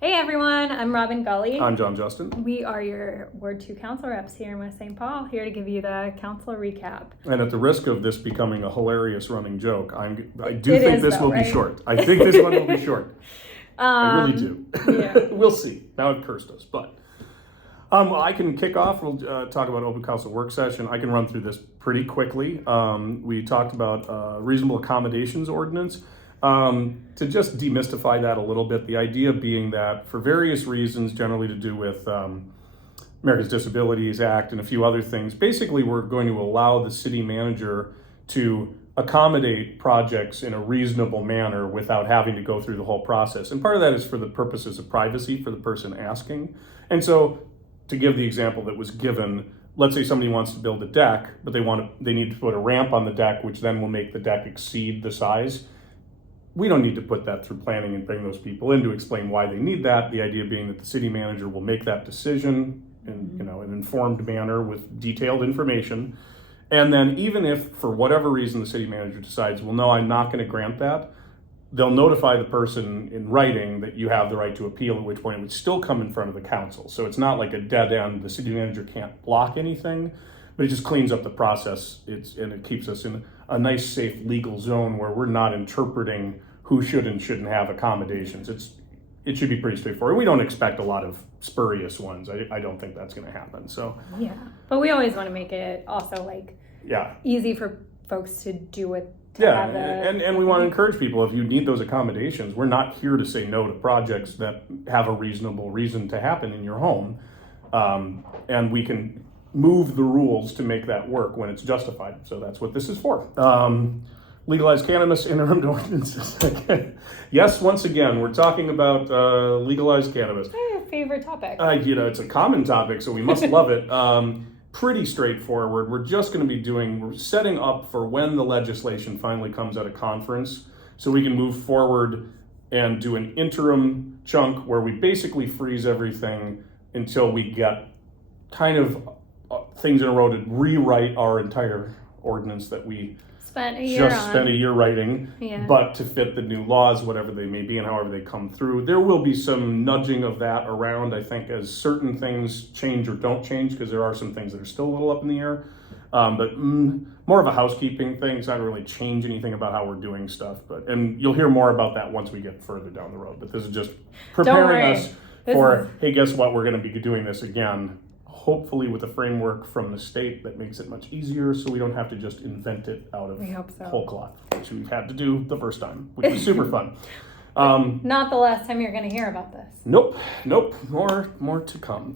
Hey everyone, I'm Robin Gully. I'm John Justin. We are your Ward 2 council reps here in West St. Paul, here to give you the council recap. And at the risk of this becoming a hilarious running joke, I do It think is this though, will right? be short. I think this one will be short. I really do. Yeah. We'll see. Now it cursed us, but I can kick off. We'll talk about open council work session. I can run through this pretty quickly. We talked about reasonable accommodations ordinance. To just demystify that a little bit, the idea being that for various reasons, generally to do with Americans Disabilities Act and a few other things, basically we're going to allow the city manager to accommodate projects in a reasonable manner without having to go through the whole process. And part of that is for the purposes of privacy for the person asking. And so to give the example that was given, let's say somebody wants to build a deck, but they need to put a ramp on the deck, which then will make the deck exceed the size. We don't need to put that through planning and bring those people in to explain why they need that. The idea being that the city manager will make that decision in an informed manner with detailed information. And then even if for whatever reason the city manager decides, well, no, I'm not going to grant that, they'll notify the person in writing that you have the right to appeal, at which point it would still come in front of the council. So it's not like a dead end. The city manager can't block anything, but it just cleans up the process. And it keeps us in a nice, safe legal zone where we're not interpreting who should and shouldn't have accommodations. It should be pretty straightforward. We don't expect a lot of spurious ones. I don't think that's going to happen. So Yeah, but we always want to make it also yeah, easy for folks to do it. yeah, and we want to encourage people, if you need those accommodations, we're not here to say no to projects that have a reasonable reason to happen in your home, and we can move the rules to make that work when it's justified. So that's what this is for. Legalize cannabis interim ordinances. Yes, once again, we're talking about legalized cannabis. Your favorite topic. It's a common topic, so we must love it. Pretty straightforward. We're setting up for when the legislation finally comes at a conference, so we can move forward and do an interim chunk where we basically freeze everything until we get kind of things in a row to rewrite our entire ordinance that we spent a year writing, Yeah. but to fit the new laws, whatever they may be and however they come through. There will be some nudging of that around, I think, as certain things change or don't change, because there are some things that are still a little up in the air. But more of a housekeeping thing. It's not really change anything about how we're doing stuff. And you'll hear more about that once we get further down the road. But this is just preparing us for, hey, guess what? We're going to be doing this again. Hopefully with a framework from the state that makes it much easier, so we don't have to just invent it out of whole cloth, which we've had to do the first time, which was super fun. Not the last time you're going to hear about this. Nope. More to come.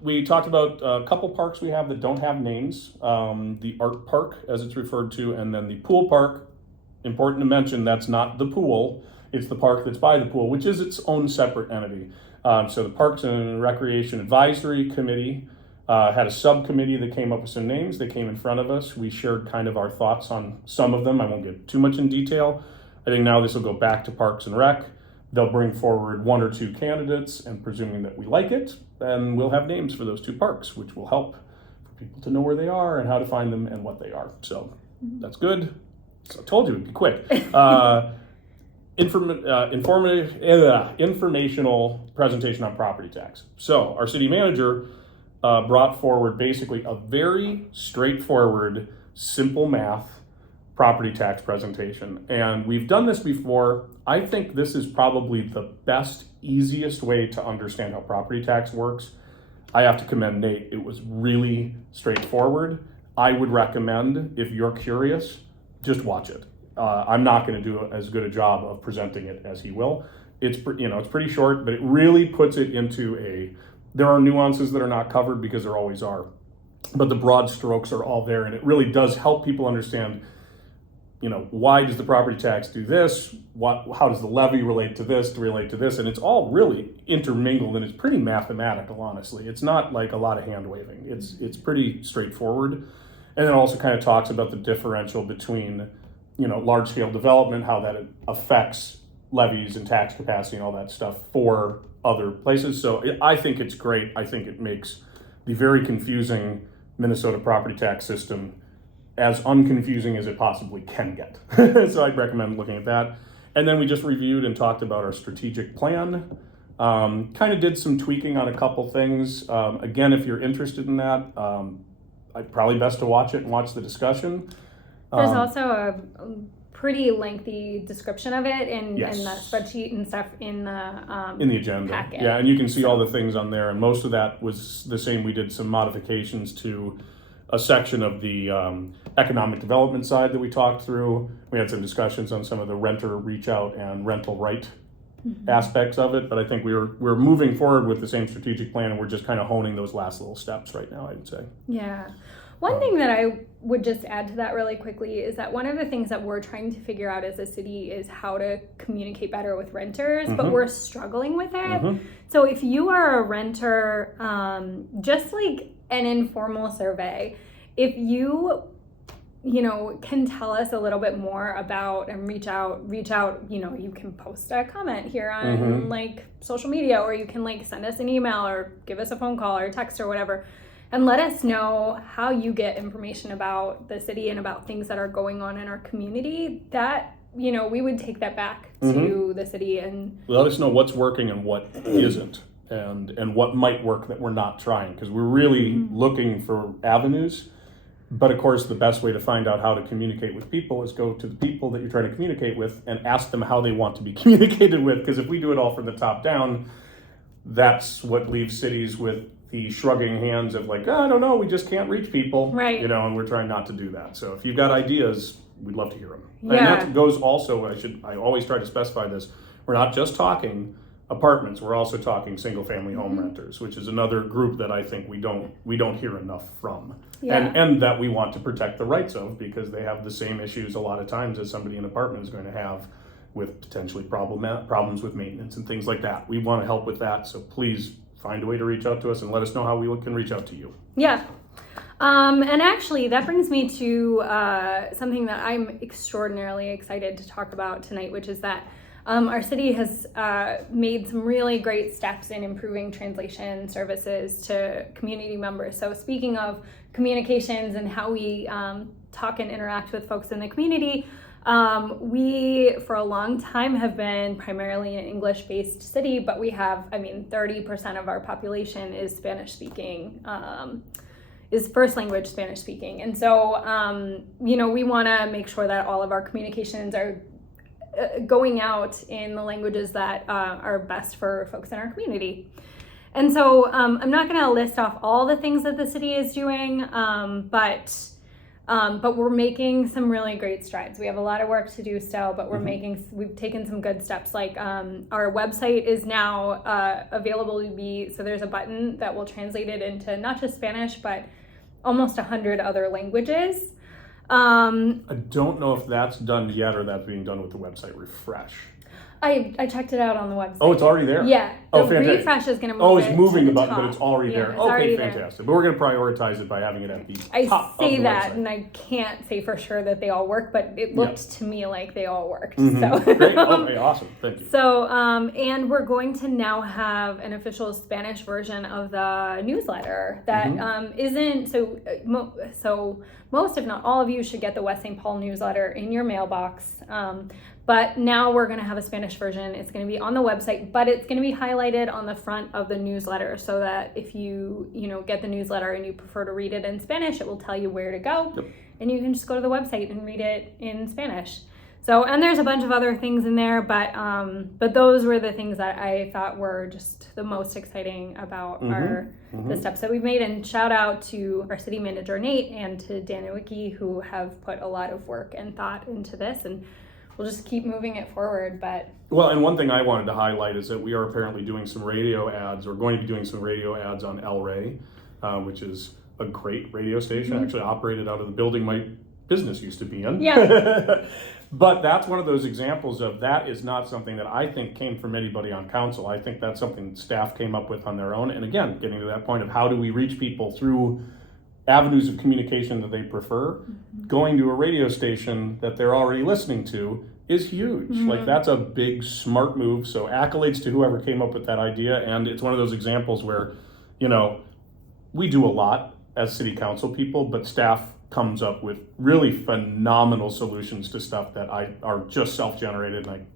We talked about a couple parks we have that don't have names. The art park, as it's referred to, and then the pool park. Important to mention, that's not the pool. It's the park that's by the pool, which is its own separate entity. So the Parks and Recreation Advisory Committee had a subcommittee that came up with some names. They came in front of us. We shared kind of our thoughts on some of them. I won't get too much in detail. I think now this will go back to Parks and Rec. They'll bring forward one or two candidates, and presuming that we like it, then we'll have names for those two parks, which will help for people to know where they are and how to find them and what they are. So that's good. So I told you it'd be quick. Informational presentation on property tax. So our city manager brought forward basically a very straightforward, simple math property tax presentation. And we've done this before. I think this is probably the best, easiest way to understand how property tax works. I have to commend Nate. It was really straightforward. I would recommend, if you're curious, just watch it. I'm not going to do as good a job of presenting it as he will. It's pretty short, but it really puts it into there are nuances that are not covered because there always are, but the broad strokes are all there, and it really does help people understand, why does the property tax do this? How does the levy relate to this, And it's all really intermingled, and it's pretty mathematical, honestly. It's not like a lot of hand waving. It's pretty straightforward. And it also kind of talks about the differential between large scale development, how that affects levies and tax capacity and all that stuff for other places. So I think it's great. I think it makes the very confusing Minnesota property tax system as unconfusing as it possibly can get. So I'd recommend looking at that. And then we just reviewed and talked about our strategic plan. Kind of did some tweaking on a couple things. Again, if you're interested in that, probably best to watch it and watch the discussion. There's also a pretty lengthy description of it in the spreadsheet and stuff in the agenda packet. Yeah, and you can see all the things on there, and most of that was the same. We did some modifications to a section of the economic development side that we talked through. We had some discussions on some of the renter reach out and rental right aspects of it, but I think we're moving forward with the same strategic plan, and we're just kind of honing those last little steps right now, I would say. Yeah. One thing that I would just add to that really quickly is that one of the things that we're trying to figure out as a city is how to communicate better with renters, but we're struggling with it. So if you are a renter, just like an informal survey, if you can tell us a little bit more about and reach out, you can post a comment here on like social media, or you can like send us an email or give us a phone call or text or whatever, and let us know how you get information about the city and about things that are going on in our community. That, we would take that back to the city and let us know what's working and what isn't, and what might work that we're not trying, because we're really looking for avenues. But of course, the best way to find out how to communicate with people is go to the people that you're trying to communicate with and ask them how they want to be communicated with. Because if we do it all from the top down, that's what leaves cities with the shrugging hands of like, I don't know, we just can't reach people. Right. And we're trying not to do that. So if you've got ideas, we'd love to hear them. Yeah. And that goes also, I always try to specify this, we're not just talking apartments, we're also talking single family home renters, which is another group that I think we don't hear enough from. Yeah. And that we want to protect the rights of, because they have the same issues a lot of times as somebody in an apartment is going to have, with potentially problems with maintenance and things like that. We want to help with that, so please find a way to reach out to us and let us know how we can reach out to you. Yeah. And actually, that brings me to something that I'm extraordinarily excited to talk about tonight, which is that our city has made some really great steps in improving translation services to community members. So speaking of communications and how we talk and interact with folks in the community, we for a long time have been primarily an English-based city, but we have, 30% of our population is Spanish speaking, is first language Spanish speaking. And so, we want to make sure that all of our communications are going out in the languages that are best for folks in our community. And so I'm not going to list off all the things that the city is doing, but we're making some really great strides. We have a lot of work to do still, but we've taken some good steps. Like our website is now available to be, so there's a button that will translate it into not just Spanish, but almost 100 other languages. I don't know if that's done yet or that's being done with the website refresh. I checked it out on the website. Oh, it's already there? Yeah. Oh, the fantastic. refresh is going to move Oh, it's it moving to the button, top. but it's already there. It's Okay, already fantastic. there. But we're going to prioritize it by having it at the top I say of the that, website. and I can't say for sure that they all work, but it looked to me like they all worked. Mm-hmm. So Great. Okay, awesome. Thank you. So, and we're going to now have an official Spanish version of the newsletter that isn't, so most, if not all of you, should get the West St. Paul newsletter in your mailbox. But now we're going to have a Spanish version. It's going to be on the website, but it's going to be highlighted on the front of the newsletter, so that if you get the newsletter and you prefer to read it in Spanish, it will tell you where to go. Yep. And you can just go to the website and read it in Spanish. So, and there's a bunch of other things in there, but those were the things that I thought were just the most exciting about the steps that we've made. And shout out to our city manager, Nate, and to Dan Nowicki, who have put a lot of work and thought into this, and we'll just keep moving it forward. Well, and one thing I wanted to highlight is that we are apparently doing some radio ads, or going to be doing some radio ads on El Rey, which is a great radio station, actually operated out of the building my business used to be in. Yeah. But that's one of those examples of that is not something that I think came from anybody on council. I think that's something staff came up with on their own. And again, getting to that point of how do we reach people through avenues of communication that they prefer, going to a radio station that they're already listening to is huge. Like, that's a big, smart move. So accolades to whoever came up with that idea. And it's one of those examples where, we do a lot as city council people, but staff comes up with really phenomenal solutions to stuff that are just self-generated. And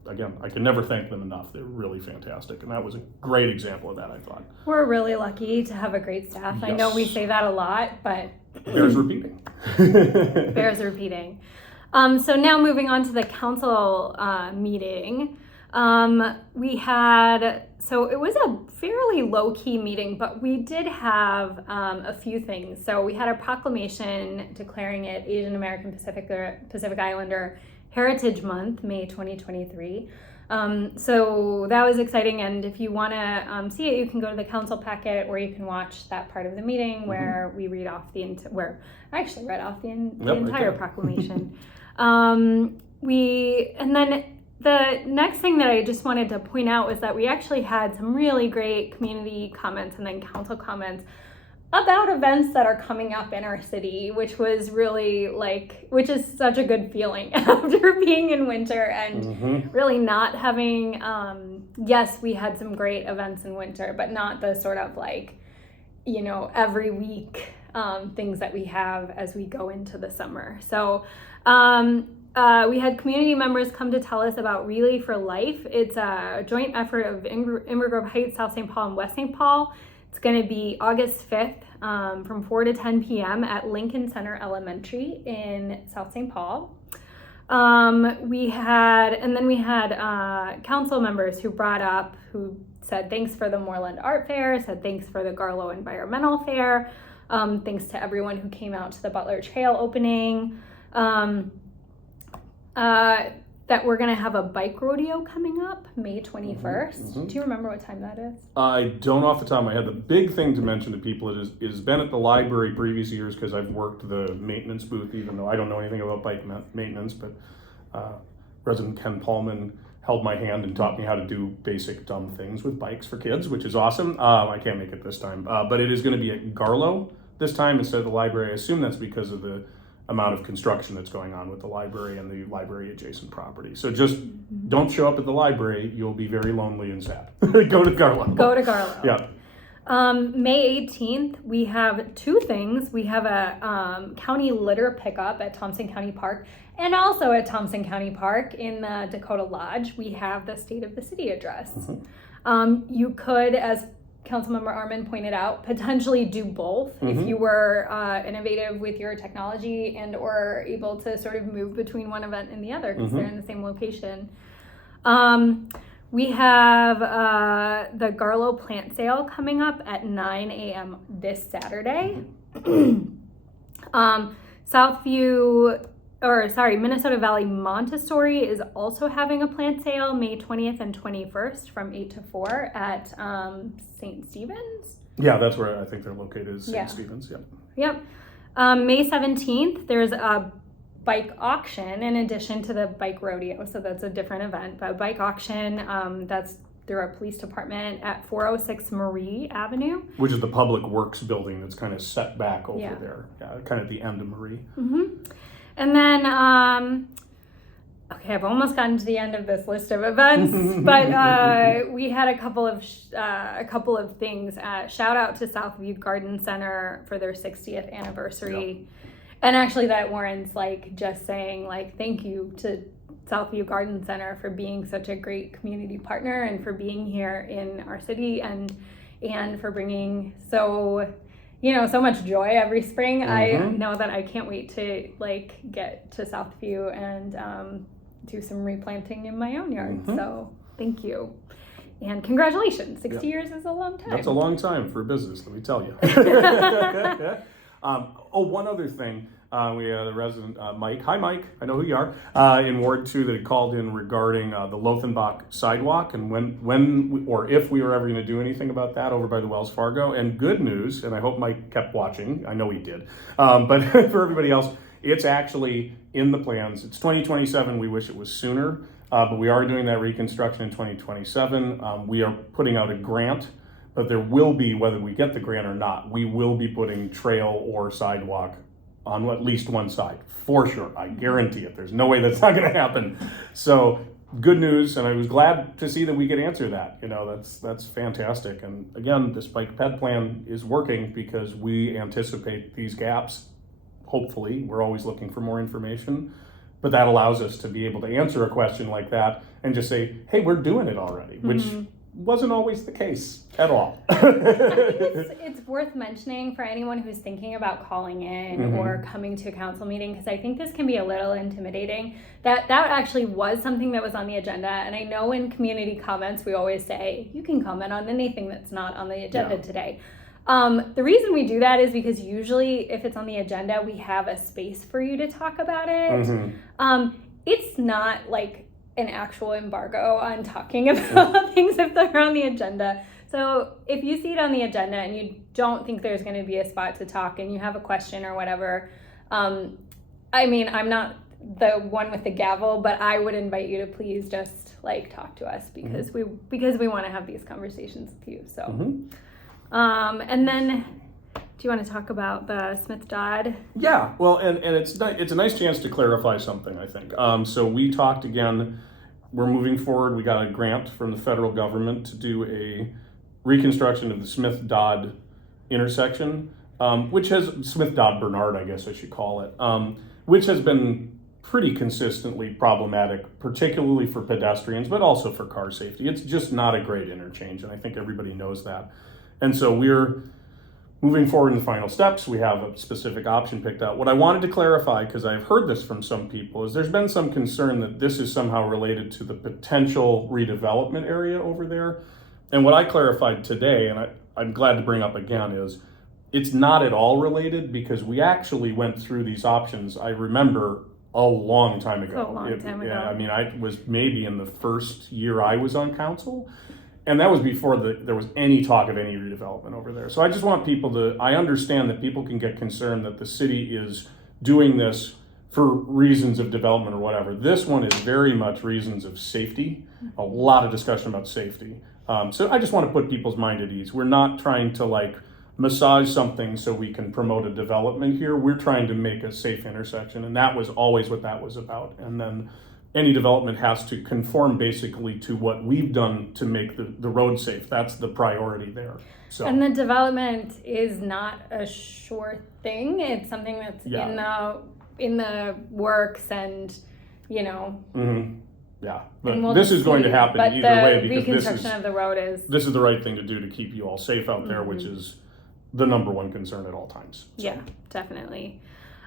I can never thank them enough. They're really fantastic. And that was a great example of that, I thought. We're really lucky to have a great staff. Yes. I know we say that a lot, but Bears repeating. bears repeating. So now moving on to the council meeting. So it was a fairly low-key meeting, but we did have a few things. So we had a proclamation declaring it Asian American Pacific Islander Heritage Month, May 2023. So that was exciting, and if you want to see it, you can go to the council packet, or you can watch that part of the meeting where we read off where I actually read off the entire proclamation. And then the next thing that I just wanted to point out was that we actually had some really great community comments and then council comments about events that are coming up in our city, which was really which is such a good feeling after being in winter and really not having, yes, we had some great events in winter, but not the sort of every week things that we have as we go into the summer. So, we had community members come to tell us about Relay for Life. It's a joint effort of Inver Grove Heights, South St. Paul, and West St. Paul. It's going to be August 5th from 4 to 10 p.m. at Lincoln Center Elementary in South St. Paul. We had council members who said thanks for the Moreland Art Fair, said thanks for the Garlow Environmental Fair, thanks to everyone who came out to the Butler Trail opening. That we're going to have a bike rodeo coming up May 21st. Do you remember what time that is? I don't off the top of my head. The big thing to mention to people is been at the library previous years, because I've worked the maintenance booth, even though I don't know anything about bike maintenance, but Resident Ken Paulman held my hand and taught me how to do basic dumb things with bikes for kids, which is awesome. I can't make it this time, but it is going to be at Garlow this time instead of the library. I assume that's because of the amount of construction that's going on with the library and the library adjacent property. So just don't show up at the library. You'll be very lonely and sad. Go to Garlow. Go to Garlow. Yeah. May 18th, we have two things. We have a county litter pickup at Thompson County Park, and also at Thompson County Park in the Dakota Lodge, we have the State of the City address. You could, as Councilmember Arman pointed out, potentially do both if you were innovative with your technology and or able to sort of move between one event and the other because they're in the same location. We have the Garlow plant sale coming up at 9 a.m. this Saturday. Minnesota Valley Montessori is also having a plant sale May 20th and 21st from 8 to 4 at St. Stephen's. Yeah, that's where I think they're located, is St. Stephen's. Yep. May 17th, there's a bike auction in addition to the bike rodeo. So that's a different event, but bike auction, that's through our police department at 406 Marie Avenue. Which is the Public Works building that's kind of set back over there, kind of at the end of Marie. And then, I've almost gotten to the end of this list of events, but we had a couple of things. Shout out to Southview Garden Center for their 60th anniversary. Yep. And actually that warrants just saying thank you to Southview Garden Center for being such a great community partner and for being here in our city and for bringing so much joy every spring. I know that I can't wait to get to Southview and do some replanting in my own yard. So thank you. And congratulations. 60 years is a long time. That's a long time for a business, let me tell you. One other thing. We had a resident, Mike. Hi, Mike. I know who you are. In Ward 2 that had called in regarding the Lothenbach sidewalk and if we were ever going to do anything about that over by the Wells Fargo. And good news, and I hope Mike kept watching. I know he did. But for everybody else, it's actually in the plans. It's 2027. We wish it was sooner. But we are doing that reconstruction in 2027. We are putting out a grant. But there will be, whether we get the grant or not, we will be putting trail or sidewalk on at least one side, for sure. I guarantee it. There's no way that's not going to happen. So good news, and I was glad to see that we could answer that. That's fantastic. And again, this bike ped plan is working because we anticipate these gaps hopefully. We're always looking for more information. But that allows us to be able to answer a question like that and just say, hey, we're doing it already, which wasn't always the case at all. I think it's worth mentioning for anyone who's thinking about calling in or coming to a council meeting, because I think this can be a little intimidating. That actually was something that was on the agenda, and I know in community comments we always say you can comment on anything that's not on the agenda today. The reason we do that is because usually if it's on the agenda, we have a space for you to talk about it. It's not like an actual embargo on talking about things if they're on the agenda. So if you see it on the agenda and you don't think there's going to be a spot to talk and you have a question or whatever, I mean, I'm not the one with the gavel, but I would invite you to please just like talk to us because we want to have these conversations with you. So. And then, do you want to talk about the Smith-Dodd? Yeah, well, and it's a nice chance to clarify something, I think. So we talked again, we're moving forward. We got a grant from the federal government to do a reconstruction of the Smith-Dodd intersection, which has, Smith-Dodd-Bernard, I guess I should call it, which has been pretty consistently problematic, particularly for pedestrians, but also for car safety. It's just not a great interchange, and I think everybody knows that. And so we're moving forward in the final steps. We have a specific option picked out. What I wanted to clarify, because I've heard this from some people, is there's been some concern that this is somehow related to the potential redevelopment area over there. And what I clarified today, and I'm glad to bring up again, is it's not at all related, because we actually went through these options, I remember, a long time ago. A long time ago. Yeah, I mean, I was maybe in the first year I was on council. And that was before there was any talk of any redevelopment over there. So I just want people to, I understand that people can get concerned that the city is doing this for reasons of development or whatever. This one is very much reasons of safety, a lot of discussion about safety. So I just want to put people's mind at ease. We're not trying to like massage something so we can promote a development here. We're trying to make a safe intersection, and that was always what that was about. And then any development has to conform basically to what we've done to make the road safe. That's the priority there. So. And the development is not a sure thing. It's something that's in the works, and you know. Yeah, but this is going to happen either way, because reconstruction of the road this is the right thing to do to keep you all safe out there, which is the number one concern at all times. So. Yeah, definitely.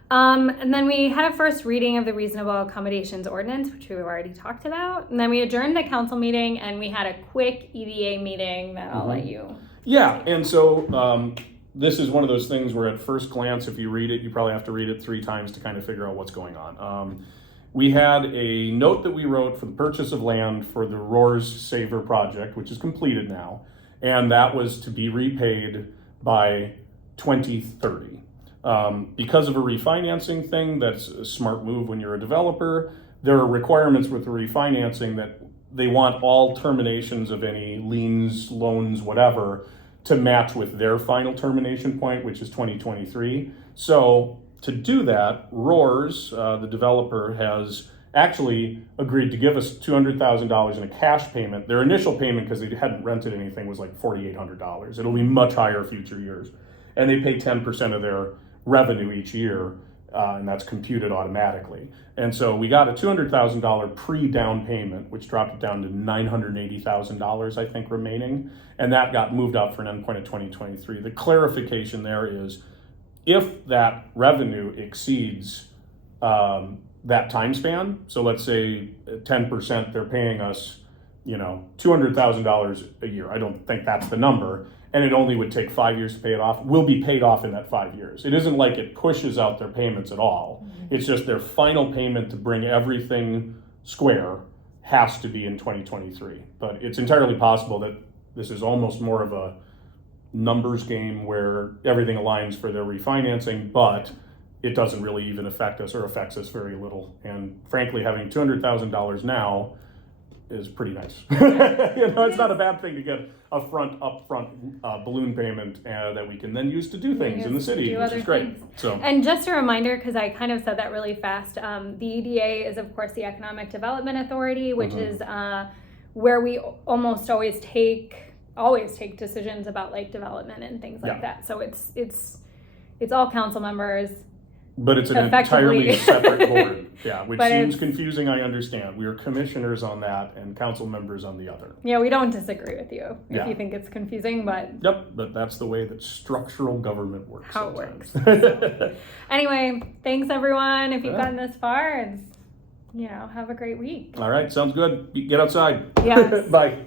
And then we had a first reading of the Reasonable Accommodations Ordinance, which we've already talked about. And then we adjourned the council meeting, and we had a quick EDA meeting that I'll let you. Yeah, and so this is one of those things where at first glance, if you read it, you probably have to read it 3 times to kind of figure out what's going on. We had a note that we wrote for the purchase of land for the Roars Saver project, which is completed now, and that was to be repaid by 2030. Because of a refinancing thing, that's a smart move when you're a developer. There are requirements with the refinancing that they want all terminations of any liens, loans, whatever, to match with their final termination point, which is 2023. So to do that, Roars, the developer, has actually agreed to give us $200,000 in a cash payment. Their initial payment, because they hadn't rented anything, was like $4,800. It'll be much higher future years. And they pay 10% of their revenue each year, and that's computed automatically. And so we got a $200,000 pre-down payment, which dropped it down to $980,000, I think, remaining. And that got moved out for an endpoint of 2023. The clarification there is, if that revenue exceeds that time span, so let's say 10%, they're paying us, $200,000 a year. I don't think that's the number. And it only would take 5 years to pay it off, will be paid off in that 5 years. It isn't like it pushes out their payments at all. It's just their final payment to bring everything square has to be in 2023. But it's entirely possible that this is almost more of a numbers game where everything aligns for their refinancing, but it doesn't really even affect us or affects us very little. And frankly, having $200,000 now is pretty nice. It's not a bad thing to get a upfront balloon payment that we can then use to do things in the city, which is great. So, and just a reminder, because I kind of said that really fast, the EDA is of course the Economic Development Authority, which is where we almost always take decisions about like development and things like that. So it's all council members. But it's an effectively. entirely separate board. Yeah, which But seems it's- confusing, I understand. We are commissioners on that and council members on the other. Yeah, we don't disagree with you if Yeah. you think it's confusing, but Yep, but that's the way that structural government works. How it sometimes. anyway, thanks everyone. If you've Yeah. gotten this far, have a great week. All right, sounds good. Get outside. Yes. Bye.